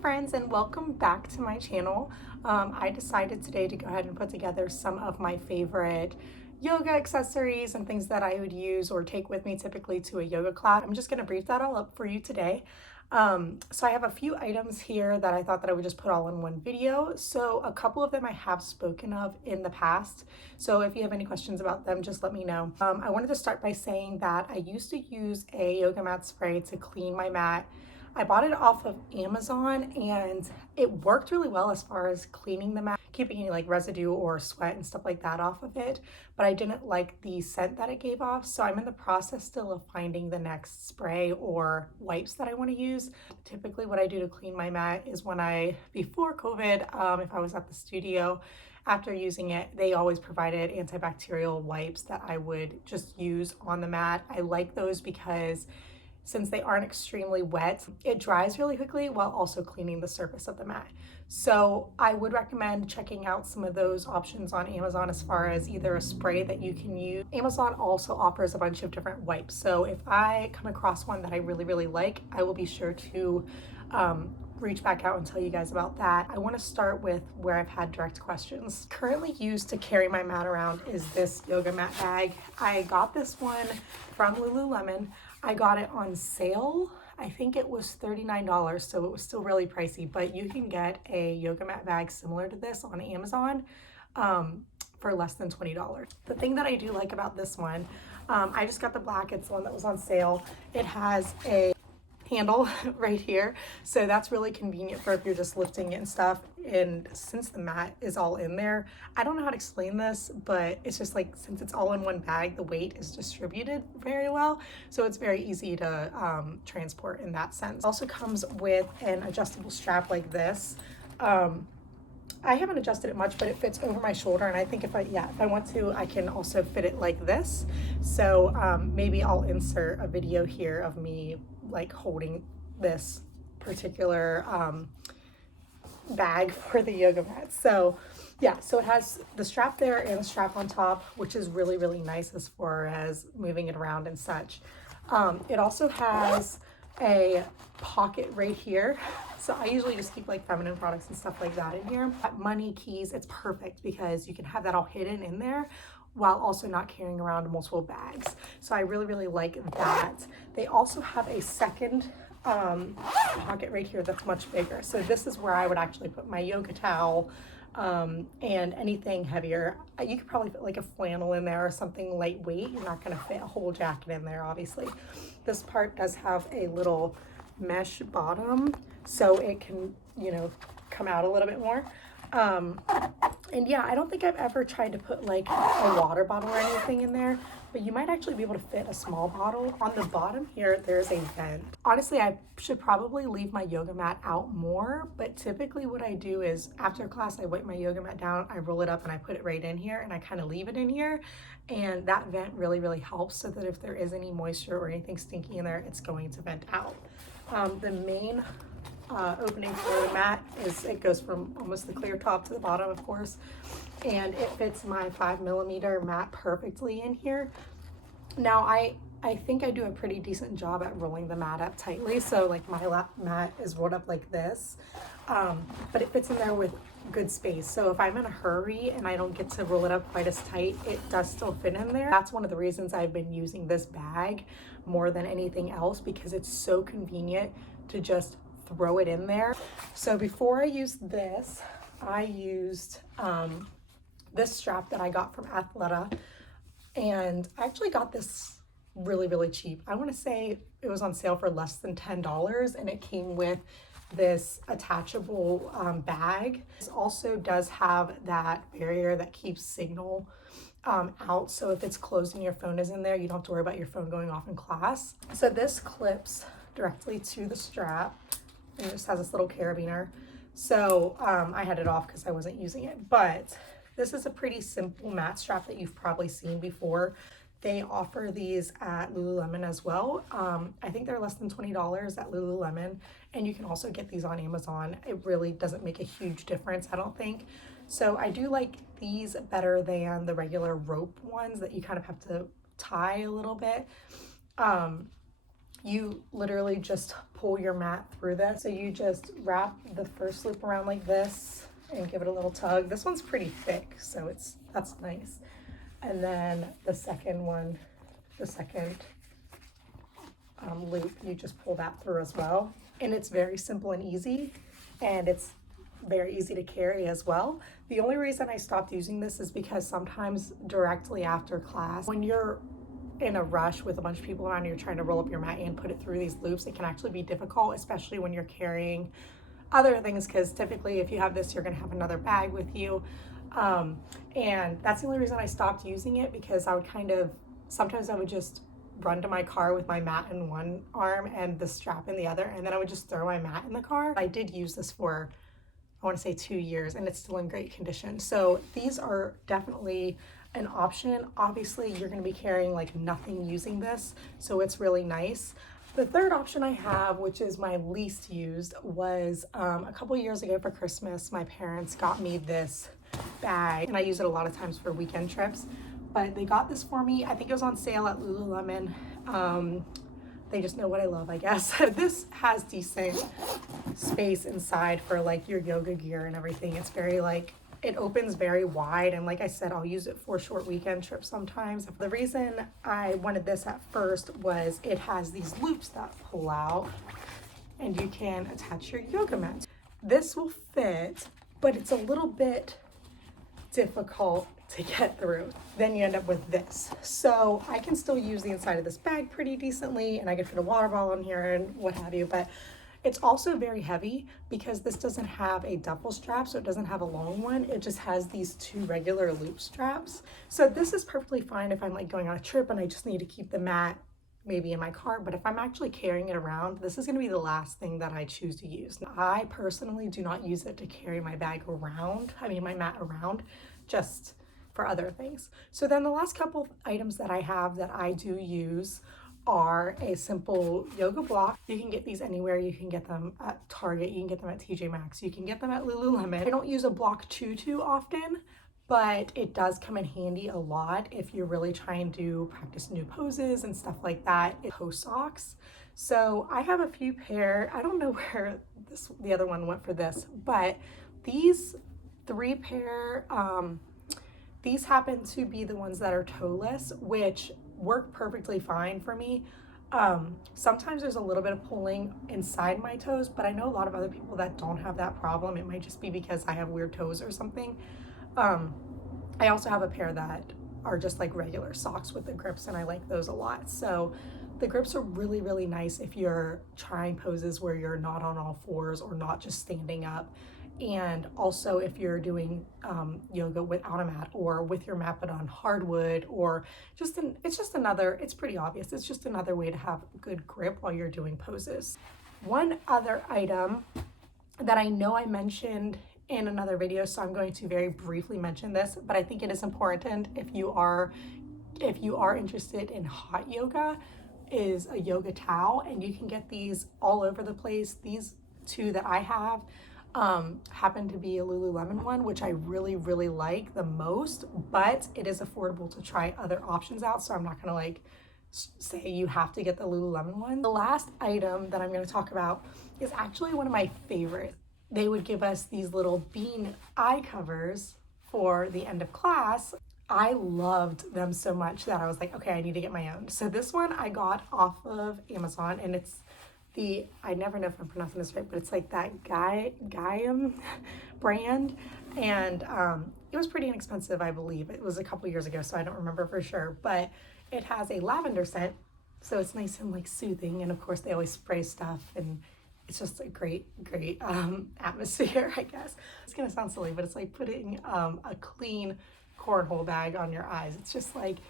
friends, and welcome back to my channel. I decided today to go ahead and put together some of my favorite yoga accessories and things that I would use or take with me typically to a yoga class. I'm just going to brief that all up for you today. So I have a few items here that I thought that I would just put all in one video. So a couple of them I have spoken of in the past. So if you have any questions about them, just let me know. I wanted to start by saying that I used to use a yoga mat spray to clean my mat. I bought it off of Amazon and it worked really well as far as cleaning the mat, keeping any like residue or sweat and stuff like that off of it, but I didn't like the scent that it gave off. So I'm in the process still of finding the next spray or wipes that I want to use. Typically what I do to clean my mat is before COVID, if I was at the studio, after using it, they always provided antibacterial wipes that I would just use on the mat. I like those because since they aren't extremely wet, it dries really quickly while also cleaning the surface of the mat. So I would recommend checking out some of those options on Amazon as far as either a spray that you can use. Amazon also offers a bunch of different wipes. So if I come across one that I really like, I will be sure to reach back out and tell you guys about that. I want to start with where I've had direct questions. Currently used to carry my mat around is this yoga mat bag. I got this one from Lululemon. I got it on sale. I think it was $39, so it was still really pricey, but you can get a yoga mat bag similar to this on Amazon for less than $20. The thing that I do like about this one, I just got the black, it's the one that was on sale. It has a handle right here, so that's really convenient for if you're just lifting it and stuff. And since the mat is all in there, I don't know how to explain this, but it's just like, since it's all in one bag, the weight is distributed very well, so it's very easy to transport in that sense. It also comes with an adjustable strap like this. I haven't adjusted it much, but it fits over my shoulder, and I think if I want to, I can also fit it like this. So maybe I'll insert a video here of me like holding this particular bag for the yoga mat. So yeah, so it has the strap there and the strap on top, which is really nice as far as moving it around and such. It also has a pocket right here. So I usually just keep like feminine products and stuff like that in here. Money, keys, it's perfect because you can have that all hidden in there while also not carrying around multiple bags. So I really like that. They also have a second pocket right here that's much bigger. So this is where I would actually put my yoga towel and anything heavier. You could probably put like a flannel in there or something lightweight. You're not going to fit a whole jacket in there, obviously. This part does have a little mesh bottom, so it can, you know, come out a little bit more. And yeah, I don't think I've ever tried to put like a water bottle or anything in there, but you might actually be able to fit a small bottle. On the bottom here, there's a vent. Honestly, I should probably leave my yoga mat out more, but typically what I do is after class, I wipe my yoga mat down, I roll it up and I put it right in here and I kind of leave it in here. And that vent really helps so that if there is any moisture or anything stinky in there, it's going to vent out. The main opening for the mat it goes from almost the clear top to the bottom, of course, and it fits my 5mm mat perfectly in here. Now I think I do a pretty decent job at rolling the mat up tightly, so like my lap mat is rolled up like this, but it fits in there with good space. So if I'm in a hurry and I don't get to roll it up quite as tight, it does still fit in there. That's one of the reasons I've been using this bag more than anything else, because it's so convenient to just throw it in there. So before I used this, I used this strap that I got from Athleta, and I actually got this really cheap. I want to say it was on sale for less than $10, and it came with this attachable bag. This also does have that barrier that keeps signal out, so if it's closed and your phone is in there, you don't have to worry about your phone going off in class. So this clips directly to the strap, and it just has this little carabiner. So I had it off because I wasn't using it, but this is a pretty simple mat strap that you've probably seen before. They offer these at Lululemon as well. I think they're less than $20 at Lululemon, and you can also get these on Amazon. It really doesn't make a huge difference, I don't think. So I do like these better than the regular rope ones that you kind of have to tie a little bit. you literally just pull your mat through this. So you just wrap the first loop around like this and give it a little tug. This one's pretty thick, so that's nice. And then the second one, the second loop, you just pull that through as well. And it's very simple and easy, and it's very easy to carry as well. The only reason I stopped using this is because sometimes directly after class, when you're in a rush with a bunch of people around, you're trying to roll up your mat and put it through these loops, it can actually be difficult, especially when you're carrying other things, because typically if you have this, you're going to have another bag with you. And that's the only reason I stopped using it, because I would sometimes I would just run to my car with my mat in one arm and the strap in the other, and then I would just throw my mat in the car. I did use this for, I want to say 2 years, and it's still in great condition. So these are definitely an option. Obviously you're going to be carrying like nothing using this, so it's really nice. The third option I have, which is my least used, was a couple years ago for Christmas, my parents got me this bag, and I use it a lot of times for weekend trips, but they got this for me. I think it was on sale at Lululemon. They just know what I love, I guess. This has decent space inside for like your yoga gear and everything. It's very like, it opens very wide, and like I said, I'll use it for short weekend trips sometimes. The reason I wanted this at first was it has these loops that pull out and you can attach your yoga mat. This will fit, but it's a little bit difficult to get through. Then you end up with this. So I can still use the inside of this bag pretty decently, and I can fit a water bottle in here and what have you, but it's also very heavy because this doesn't have a duffel strap, so it doesn't have a long one. It just has these 2 regular loop straps. So this is perfectly fine if I'm like going on a trip and I just need to keep the mat maybe in my car, but if I'm actually carrying it around, this is going to be the last thing that I choose to use. I personally do not use it to carry my bag around, my mat around, just for other things. So then the last couple items that I have that I do use are a simple yoga block. You can get these anywhere. You can get them at Target, you can get them at TJ Maxx, you can get them at Lululemon. I don't use a block too often, but it does come in handy a lot if you're really trying to practice new poses and stuff like that. It's post socks. So I have a few pair. I don't know where the other one went for this, but these 3 pair, these happen to be the ones that are toeless, which work perfectly fine for me. Sometimes there's a little bit of pulling inside my toes, but I know a lot of other people that don't have that problem. It might just be because I have weird toes or something. I also have a pair that are just like regular socks with the grips, and I like those a lot. So the grips are really, really nice if you're trying poses where you're not on all fours or not just standing up. And also if you're doing yoga without a mat, or with your mat but on hardwood, or it's pretty obvious. It's just another way to have good grip while you're doing poses. One other item that I know I mentioned in another video, so I'm going to very briefly mention this, but I think it is important if you are interested in hot yoga, is a yoga towel, and you can get these all over the place. These 2 that I have happen to be a Lululemon one, which I really, really like the most, but it is affordable to try other options out, so I'm not gonna like say you have to get the Lululemon one. The last item that I'm going to talk about is actually one of my favorites. They would give us these little bean eye covers for the end of class. I loved them so much that I was like, okay, I need to get my own. So this one I got off of Amazon, and it's I never know if I'm pronouncing this right, but it's like that Gaiam brand, and it was pretty inexpensive, I believe. It was a couple years ago, so I don't remember for sure, but it has a lavender scent, so it's nice and like soothing, and of course they always spray stuff, and it's just a great atmosphere, I guess. It's gonna sound silly, but it's like putting a clean cornhole bag on your eyes. It's just like,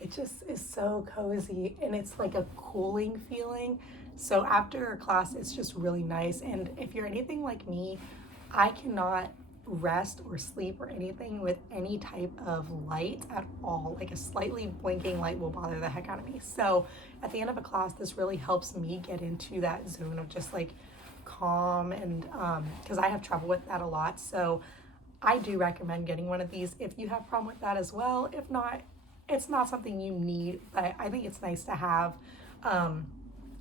it just is so cozy, and it's like a cooling feeling. So after class, it's just really nice. And if you're anything like me, I cannot rest or sleep or anything with any type of light at all. Like a slightly blinking light will bother the heck out of me. So at the end of a class, this really helps me get into that zone of just like calm, and because I have trouble with that a lot. So I do recommend getting one of these if you have a problem with that as well. If not, it's not something you need, but I think it's nice to have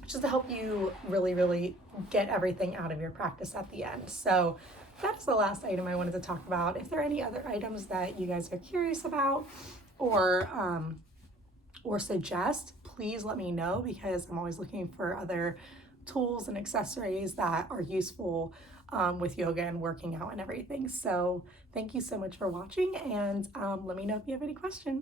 just to help you really, really get everything out of your practice at the end. So that's the last item I wanted to talk about. If there are any other items that you guys are curious about or suggest, please let me know, because I'm always looking for other tools and accessories that are useful with yoga and working out and everything. So thank you so much for watching, and let me know if you have any questions.